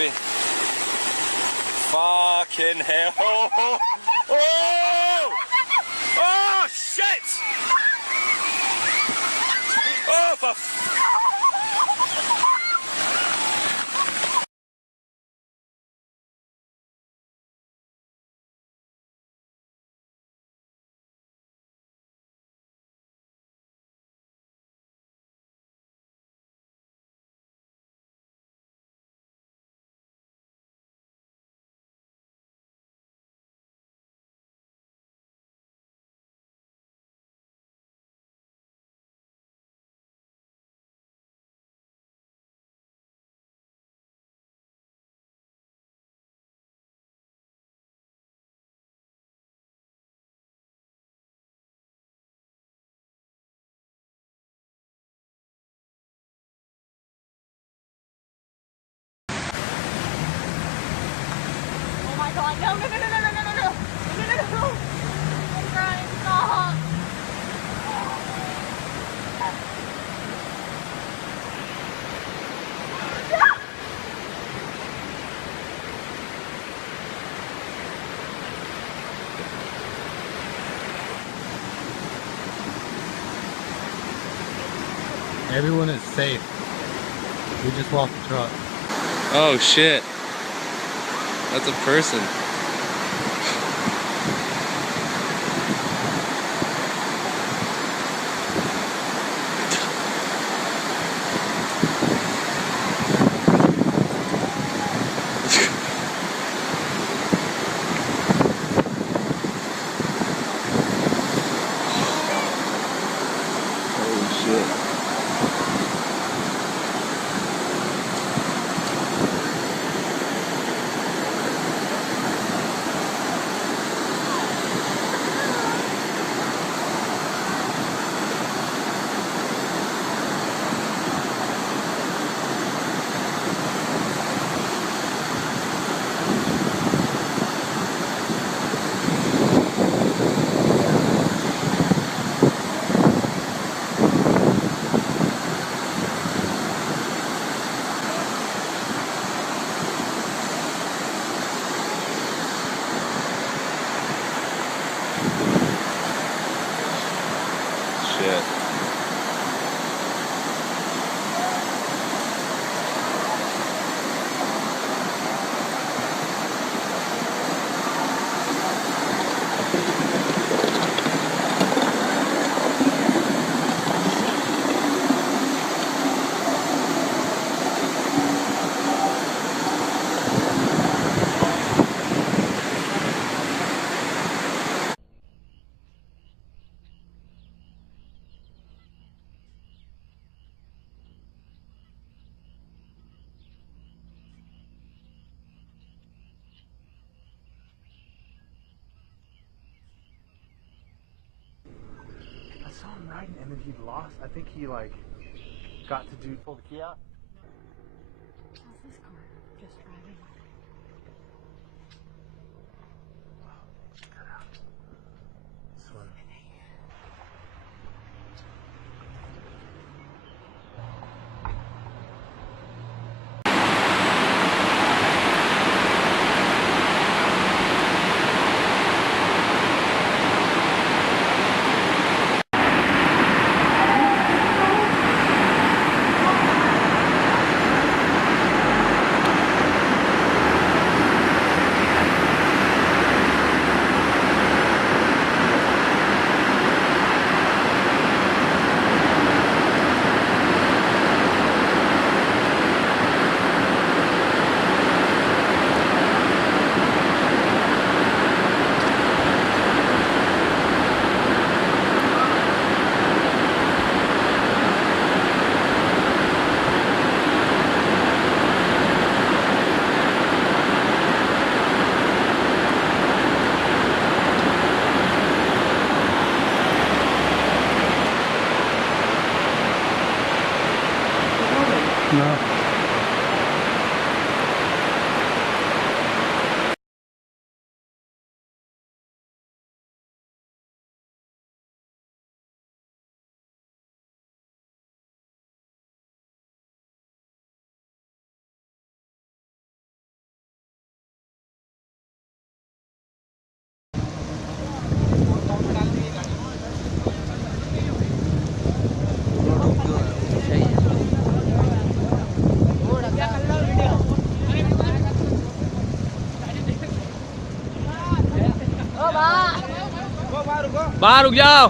maybe. Fucking hell. Oh! Oh! Oh, shit! Oh, for Oh my god, no, no, no, no, no, no, no, no, no, no, no, no, no. I'm crying, stop. Everyone is safe. We just walked the truck. oh shit. That's a person. Holy shit. Shit. How's this car? Just driving. बाहर रुक जाओ।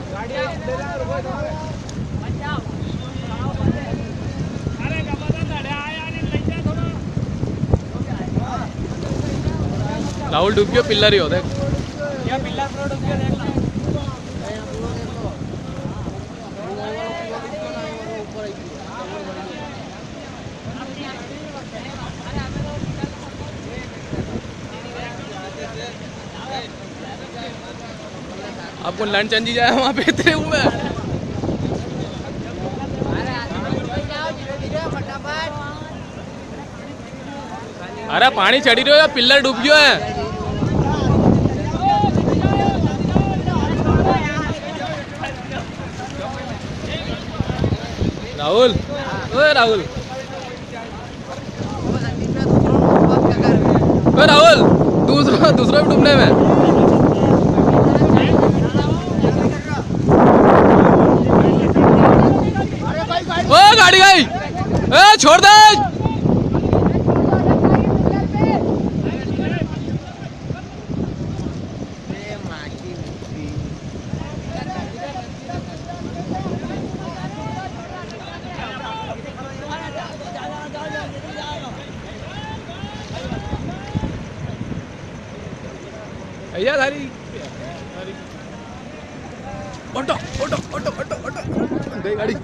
राहुल डूब गयो, pillar ही हो देख। आपको lunch चंदी जाए वहाँ पे इतने हुए। अरे पानी चढ़ी रही हो, पिल्लर डूब गयो है। राहुल, ओए राहुल, ओए राहुल, दूसरा भी डूबने में। ओ गाड़ी गई, ए छोड़ दे। भैया धारी auto auto auto auto auto गई गाड़ी।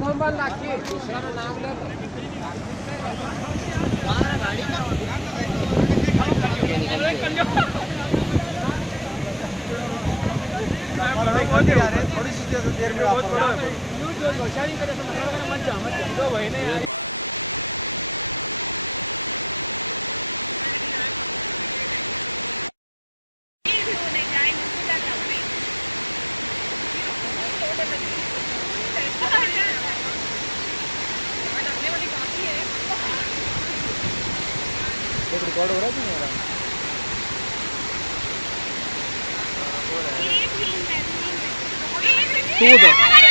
थोड़ी सी देर में रिकॉर्ड हो रहा है कि नहीं हो रहा? तू